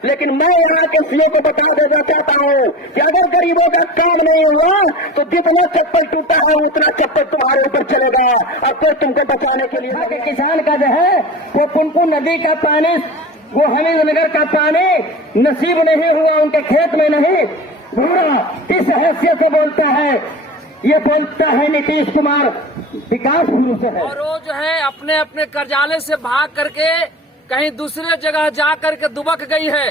लेकिन मैं यहाँ के सीओ को बता देना चाहता हूँ कि अगर गरीबों का काम नहीं हुआ तो जितना चप्पल टूटा है उतना चप्पल तुम्हारे ऊपर चलेगा और कोई तुमको बचाने के लिए के किसान का जो है वो पुनपुन नदी का पानी, वो हमीदनगर का पानी नसीब नहीं हुआ, उनके खेत में नहीं घूरा। किस हैसियत से बोलता है? ये बोलता है नीतीश कुमार विकास गुरु से है। और वो जो है अपने अपने कार्यालय से भाग करके कहीं दूसरे जगह जा करके दुबक गई है,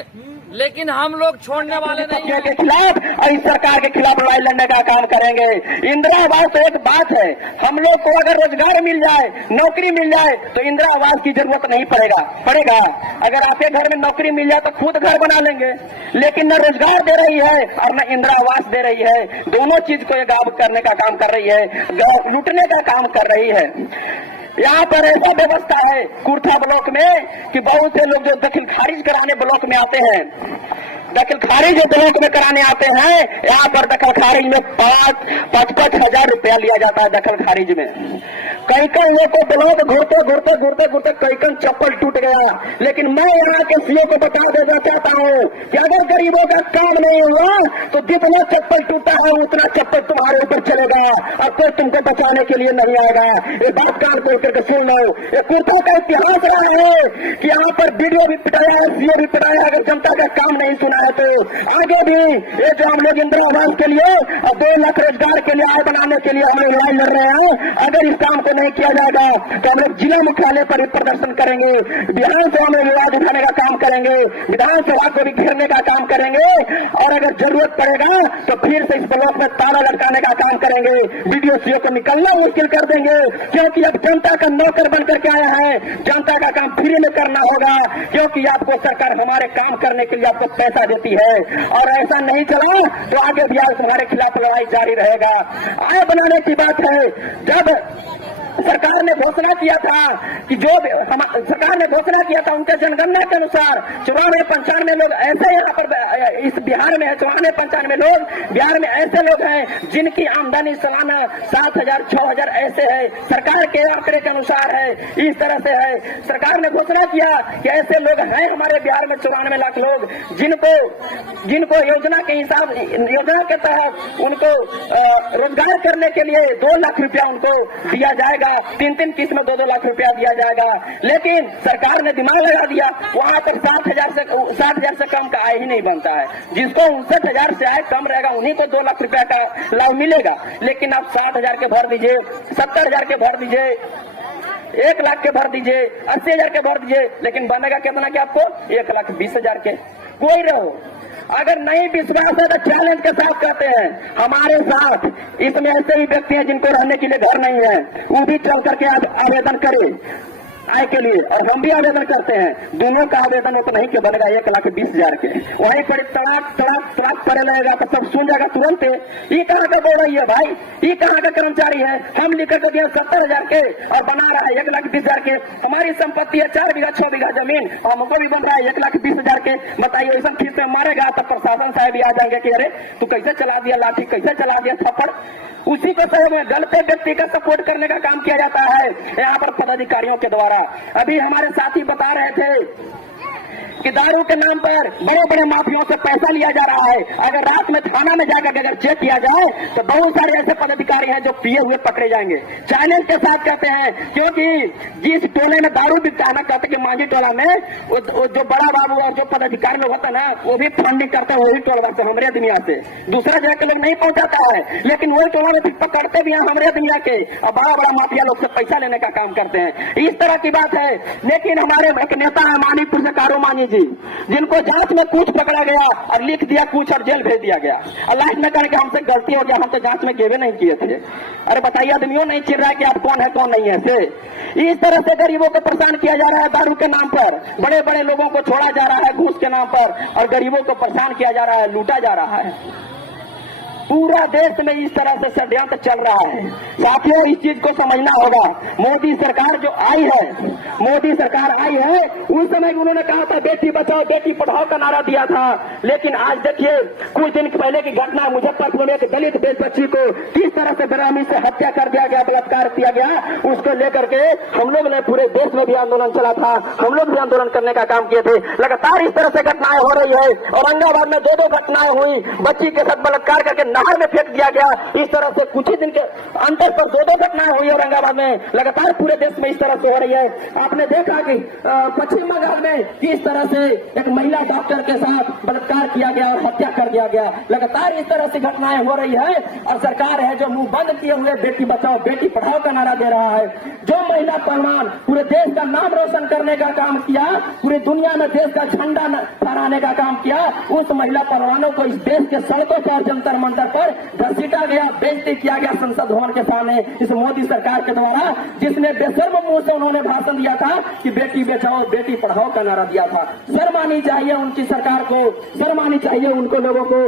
लेकिन हम लोग छोड़ने वाले नहीं हैं। के खिलाफ और इस सरकार के खिलाफ लड़ाई लड़ने का काम करेंगे। इंदिरा आवास तो एक बात है, हम लोग को अगर रोजगार मिल जाए, नौकरी मिल जाए तो इंदिरा आवास की जरूरत नहीं पड़ेगा। अगर आपके घर में नौकरी मिल जाए तो खुद घर बना लेंगे, लेकिन न रोजगार दे रही है और न इंदिरा आवास दे रही है। दोनों चीज को ये गायब करने का काम कर रही है, लूटने का काम कर रही है। यहाँ पर ऐसा व्यवस्था है कुर्था ब्लॉक में कि बहुत से लोग जो दखल खारिज कराने ब्लॉक में आते हैं, दखल खारिज ब्लॉक में कराने आते हैं, यहाँ पर दखल खारिज में 5-5 हजार रुपया लिया जाता है। दखल खारिज में कई लोग को ब्लॉक घूरते कई चप्पल टूट गया। लेकिन मैं यहाँ के सीओ को बता देना चाहता हूँ कि अगर गरीबों का काम नहीं हुआ तो जितना चप्पल टूटा है उतना चप्पल तुम्हारे ऊपर चलेगा और कोई तुमको बचाने के लिए नहीं आएगा। ये बात कान को करके सुन लो। ये कुर्ता का इतिहास रहा है कि यहाँ पर वीडियो भी पिटाया है, सीओ भी पिटाया। अगर जनता का काम नहीं सुना है तो आगे भी ये जो हम लोग इंदिरा आवास के लिए और 2 लाख रोजगार के लिए आय बनाने के लिए हम लोग लड़ाई लड़ रहे हैं। अगर इस काम को नहीं किया जाएगा तो हम लोग जिला मुख्यालय पर प्रदर्शन करेंगे, विधानसभा में विवाद उठाने का काम करेंगे, विधानसभा को भी घेरने का काम करेंगे और अगर जरूरत पड़ेगा तो फिर से इस ब्लॉक में ताला लटकाने का काम करेंगे। वीडियो सीओ को निकलना मुश्किल कर देंगे, क्योंकि अब जनता का नौकर बनकर के आया है। जनता का काम फ्री में करना होगा, क्योंकि आपको सरकार हमारे काम करने के लिए आपको पैसा देती है। और ऐसा नहीं चला तो आगे भी आज तुम्हारे खिलाफ लड़ाई जारी रहेगा। आय बनाने की बात है, जब सरकार ने घोषणा किया था कि सरकार ने घोषणा किया था उनके जनगणना के अनुसार 94-95 लोग ऐसे यहाँ पर इस बिहार में है। 94-95 लोग बिहार में ऐसे लोग हैं जिनकी आमदनी सालाना 7,000-6,000 ऐसे है। सरकार के आंकड़े के अनुसार है, इस तरह से है। सरकार ने घोषणा किया कि ऐसे लोग हैं हमारे बिहार में 94 लाख लोग जिनको योजना के तहत उनको रोजगार करने के लिए 2 लाख रुपया उनको दिया जाएगा। 3 किस्त में 2-2 लाख रुपया दिया जाएगा। लेकिन सरकार ने दिमाग लगा दिया, वहां पर 60,000 से कम का आय ही नहीं बनता है। जिसको 59,000 से आय कम रहेगा उन्हीं को 2 लाख रुपया का लाभ मिलेगा। लेकिन आप 60,000 के भर दीजिए, 70,000 के भर दीजिए, 1 लाख के भर दीजिए, 80,000 के भर दीजिए, लेकिन बनेगा कितना के आपको? 1,20,000 के। कोई रहो, अगर नहीं विश्वास है तो चैलेंज के साथ कहते हैं हमारे साथ। इसमें ऐसे ही व्यक्ति हैं जिनको रहने के लिए घर नहीं है, वो भी चल करके आवेदन करे आय के लिए, और हम भी आवेदन करते हैं। दोनों का आवेदन उतना ही के बनेगा 1,20,000 के। वहीं पर तड़ाक पड़े लगेगा तो सब सुन जाएगा तुरंत। ये कहाँ का बोल रही है भाई? ये कहाँ का कर्मचारी है? हम लिखकर तो दिया 70,000 के और बना रहा है 1,20,000 के। हमारी संपत्ति है 4 बीघा 6 बीघा जमीन, हमको भी बन रहा है 1,20,000 के। बताइए, ऐसा खींच में मारेगा तो प्रशासन साहब भी आ जाएंगे कि अरे तू कैसे चला दिया लाठी, कैसे चला दिया थप्पड़। उसी को सहयोग में गलत व्यक्ति का सपोर्ट करने का काम किया जाता है यहाँ पर पदाधिकारियों के द्वारा। अभी हमारे साथी बता रहे थे कि दारू के नाम पर बड़े बड़े माफियों से पैसा लिया जा रहा है। अगर रात में थाना में जाकर अगर चेक किया जाए तो बहुत सारे ऐसे पदाधिकारी हैं जो पिए हुए पकड़े जाएंगे। चैलेंज के साथ कहते हैं, क्योंकि जिस टोले में दारू बिकता है ना, कहते कि मांझी टोला में वो जो बड़ा बाबू और जो पदाधिकारी लोग होता है ना, वो भी फंडिंग करते हैं वही टोला से, हमारे दुनिया से। दूसरा जगह के लोग नहीं पहुंचाता है, लेकिन वही टोला में पकड़ते भी हैं हमारे दुनिया के, और बड़ा बड़ा माफिया लोग से पैसा लेने का काम करते हैं। इस तरह की बात है। लेकिन हमारे एक नेता है मानीपुर से कारू मानी जी, जिनको जांच में कुछ पकड़ा गया और लिख दिया कुछ और जेल भेज दिया गया। अल्लाह न करे कि हमसे गलती हो गया, हम तो जांच में गेवे नहीं किए थे। अरे बताइए, आदमियों नहीं चिर रहा है कि आप कौन है कौन नहीं है से। इस तरह से गरीबों को परेशान किया जा रहा है दारू के नाम पर। बड़े बड़े लोगों को छोड़ा जा रहा है घूस के नाम पर और गरीबों को परेशान किया जा रहा है, लूटा जा रहा है। पूरा देश में इस तरह से षड्यंत्र चल रहा है। साथियों, इस चीज को समझना होगा। मोदी सरकार जो आई है, मोदी सरकार आई है, उस समय उन्होंने कहा था बेटी बचाओ बेटी पढ़ाओ का नारा दिया था। लेकिन आज देखिए, कुछ दिन पहले की घटना, मुजफ्फरपुर में एक दलित बच्ची को किस तरह से बेरहमी से हत्या कर दिया गया, बलात्कार किया गया, उसको लेकर के हम लोग ने पूरे देश में भी आंदोलन चला था। हम लोग भी आंदोलन करने का काम किए थे। लगातार इस तरह से घटनाएं हो रही है। औरंगाबाद में दो घटनाएं हुई, बच्ची के साथ बलात्कार करके नहर में फेंक दिया गया। इस तरह से कुछ ही दिन के अंतर पर दो घटनाएं हुई औरंगाबाद में। लगातार पूरे देश में इस तरह से हो रही है। आपने देखा कि पश्चिम बंगाल में किस तरह से एक महिला डॉक्टर के साथ बलात्कार किया गया और हत्या कर दिया गया। लगातार इस तरह से घटनाएं हो रही है और सरकार है जो मुंह बंद किए हुए बेटी बचाओ बेटी पढ़ाओ का नारा दे रहा है। जो महिला पहलवान पूरे देश का नाम रोशन करने का काम किया, पूरी दुनिया में देश का झंडा फहराने का काम किया, उस महिला पहलवानों को इस देश के सड़कों पर, जंतर मंतर पर घसीटा गया, बेइज्जती किया गया संसद भवन के सामने इस मोदी सरकार के द्वारा, जिसने बेशर्म मुंह से उन्होंने भाषण दिया था कि बेटी बचाओ बेटी पढ़ाओ का नारा दिया था। शर्म आनी चाहिए उनकी सरकार को, शर्म आनी चाहिए उनको लोगों को।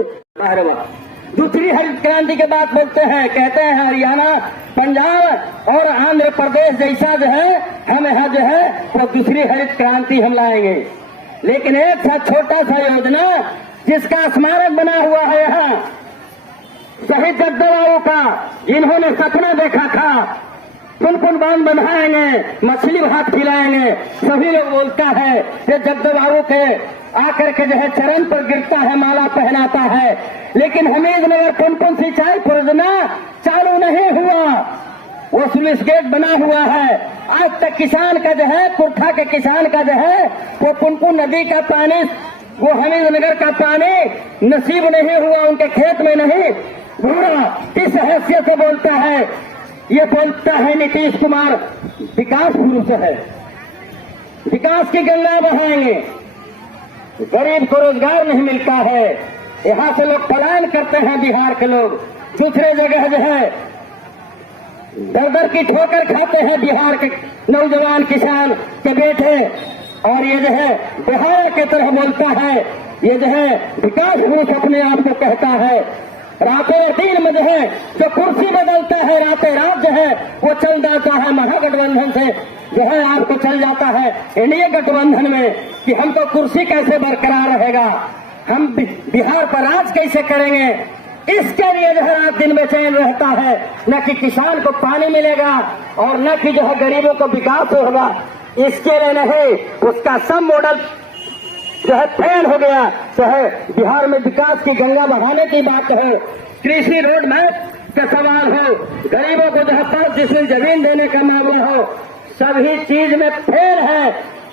दूसरी हरित क्रांति के बात बोलते हैं, कहते हैं हरियाणा, पंजाब और आंध्र प्रदेश जैसा जो है हम यहाँ जो है वो दूसरी हरित क्रांति हम लाएंगे। लेकिन एक सा छोटा सा योजना जिसका स्मारक बना हुआ है यहाँ शहीद जगदलबाबू का, जिन्होंने सपना देखा था पुनपुन बांध बनाएंगे, मछली भात खिलाएंगे। सभी लोग बोलता है कि जगदलबाबू के आकर के जो है चरण पर गिरता है, माला पहनाता है। लेकिन हमीदनगर पुनपुन सिंचाई योजना चालू नहीं हुआ, वो स्लूइस गेट बना हुआ है। आज तक किसान का जो है, कुर्था के किसान का जो है वो पुनपुन नदी का पानी, वो हमीदनगर का पानी नसीब नहीं हुआ, उनके खेत में नहीं घूरा। किस हैसियत से बोलता है? ये बोलता है नीतीश कुमार विकास पुरुष है, विकास की गंगा बहाएंगे। गरीब को रोजगार नहीं मिलता है, यहाँ से लोग पलायन करते हैं, बिहार के लोग दूसरे जगह जो है दर दर की ठोकर खाते हैं बिहार के नौजवान किसान के बेटे। और ये जो है बिहार की तरह बोलता है, ये जो है विकास पुरुष अपने आप को कहता है। रातों दिन में जो है जो कुर्सी बदलता है, रातों रात जो है वो चल जाता है महागठबंधन से, जो है आपको चल जाता है एनडीए गठबंधन में कि हमको कुर्सी कैसे बरकरार रहेगा, हम बिहार पर राज कैसे करेंगे। इसके लिए जो है रात दिन बेचैन रहता है, न कि किसान को पानी मिलेगा और न कि जो है गरीबों को विकास होगा। इसके लिए नहीं, उसका सब मॉडल जो है फेल हो गया। जो है बिहार में विकास की गंगा बहाने की बात है, कृषि रोड मैप का सवाल हो, गरीबों को जो है 5 डिसमिल जमीन देने का मामला हो, सभी चीज में फेल है।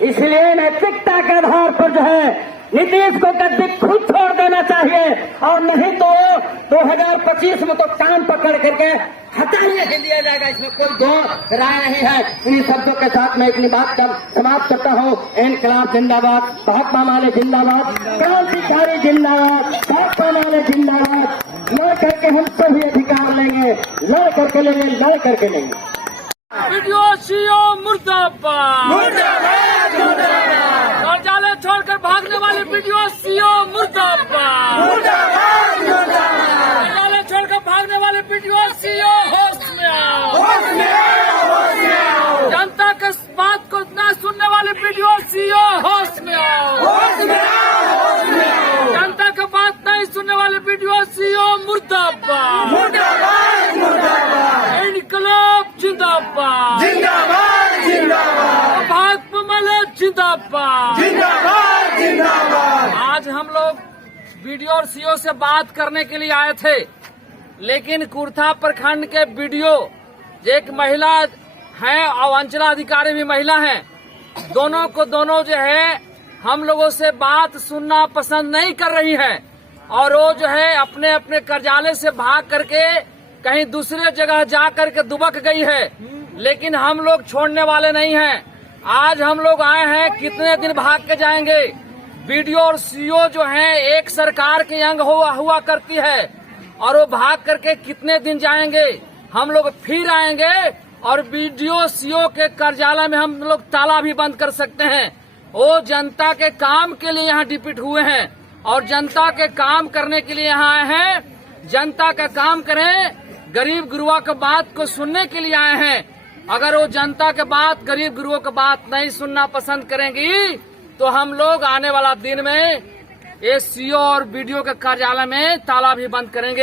इसलिए नैतिकता के आधार पर जो है नीतीश को गद्दी खुद छोड़ देना चाहिए, और नहीं तो 2025 में तो कान पकड़ करके हटा ही दिया जाएगा। इसमें कोई दो राय नहीं है। इन शब्दों के साथ मैं अपनी बात समाप्त करता हूँ। इनकलाब जिंदाबाद, महात्मा माले जिंदाबाद, क्रांतिकारी जिंदाबाद, महात्मा माले जिंदाबाद। लड़ करके हम सभी अधिकार लेंगे, लड़ करके लेंगे, लड़ करके लेंगे। वीडियो सीओ मुर्दाबाद, शौचालय छोड़कर भागने वाले वीडियो सीओ मुर्दाबाद, शौचालय छोड़कर भागने वाले वीडियो सीओ होश में आओ, जनता के बात को न सुनने वाले वीडियो सीओ होश में आओ, जनता की बात नहीं सुनने वाले वीडियो सीओ मुर्दाबाद, इनकलाब जिंदाबाद, जिंदाबाद जिंदाबाद, भाजपा माले जिंदाबाद, जिंदाबाद जिंदाबाद। आज हम लोग वीडियो और सीओ से बात करने के लिए आए थे, लेकिन कुर्था प्रखंड के वीडियो एक महिला हैं और अंचलाधिकारी भी महिला हैं, दोनों को जो है हम लोगों से बात सुनना पसंद नहीं कर रही हैं, और वो जो है अपने अपने कार्यालय से भाग करके कहीं दूसरे जगह जा करके दुबक गई है। लेकिन हम लोग छोड़ने वाले नहीं हैं। आज हम लोग आए हैं, कितने दिन भाग के जाएंगे। वीडियो और सीओ जो हैं एक सरकार के अंग हुआ करती है, और वो भाग करके कितने दिन जाएंगे। हम लोग फिर आएंगे और वीडियो सीओ के कार्यालय में हम लोग ताला भी बंद कर सकते हैं। वो जनता के काम के लिए यहाँ डिप्यूट हुए हैं और जनता के काम करने के लिए यहाँ आए हैं। जनता का काम करें, गरीब गुरुआ की बात को सुनने के लिए आए हैं। अगर वो जनता के बात, गरीब गुरुओं की बात नहीं सुनना पसंद करेंगी तो हम लोग आने वाला दिन में सीओ और बीडीओ के कार्यालय में ताला भी बंद करेंगे।